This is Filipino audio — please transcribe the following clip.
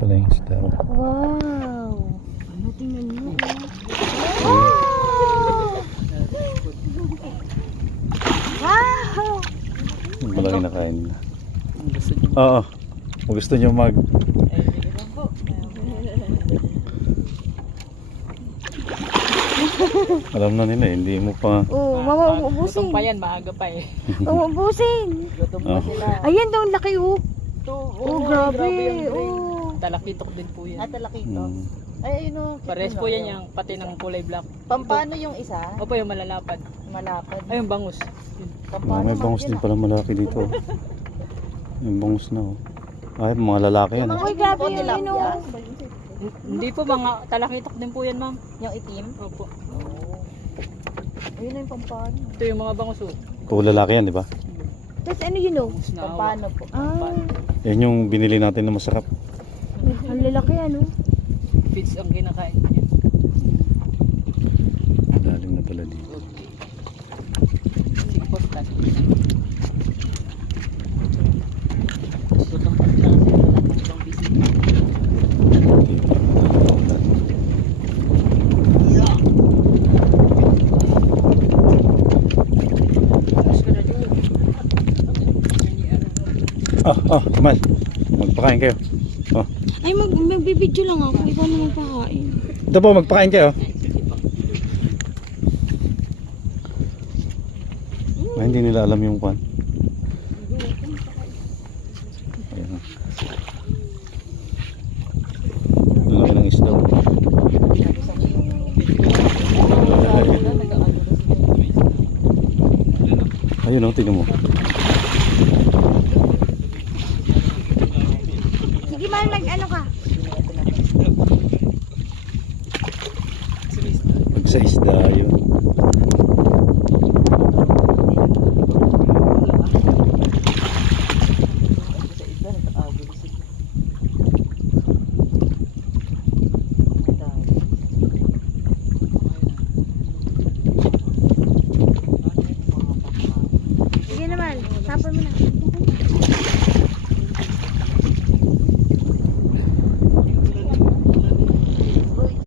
pala yung isda. Wow! Ano, tingnan mo. Wow! Malaki na kain na. Oo. Kung gusto nyo mag... Alam na nila, hindi mo pa... Oh, mama, ubusin. Gutom pa yan, maaga pa eh. Ubusin. Gutom pa sila. Ayan daw, laki oh. Oh, grabe. yung ring. Oh. Talakitok din po yan. Talakito. Hmm. Ay, ayun o. Pares po yan yung pati ng kulay black. Pampano yung isa? Opo, yung malalapad. Malapad. Ay, yung bangus. Yun. Oh, may bangus din pala malaki dito. Yung bangus na oh. Ay, mga lalaki yan. Uy, grabe yun, yun oh. Hindi po, mga talakitok din po yan, ma'am. Yung itim? Opo. Ayun na yung pampano. Ito yung mga bangus oh. Puro lalaki yan, di ba? Tapos ano yun oh? Bangus na awa. Pampano po. Ah, Yan yung binili natin na masarap. ang lalaki ano. Fish ang kinakain niya. Lalim na pala dito. Sige po, stand. Gutom pa sila kasi wala ibang bisita. Kamal. Magpakain kayo. Oh. Ay, magbibidyo lang ako. Ikaw na magpakain. Ito po, magpakain kayo. Ay, hindi nila alam yung kwan. Ayan. Lalaki ng isda. Ayun o, tingnan mo. Sige, man, ano ka? Pag sa isda, yun. Sige naman, tapon mo na.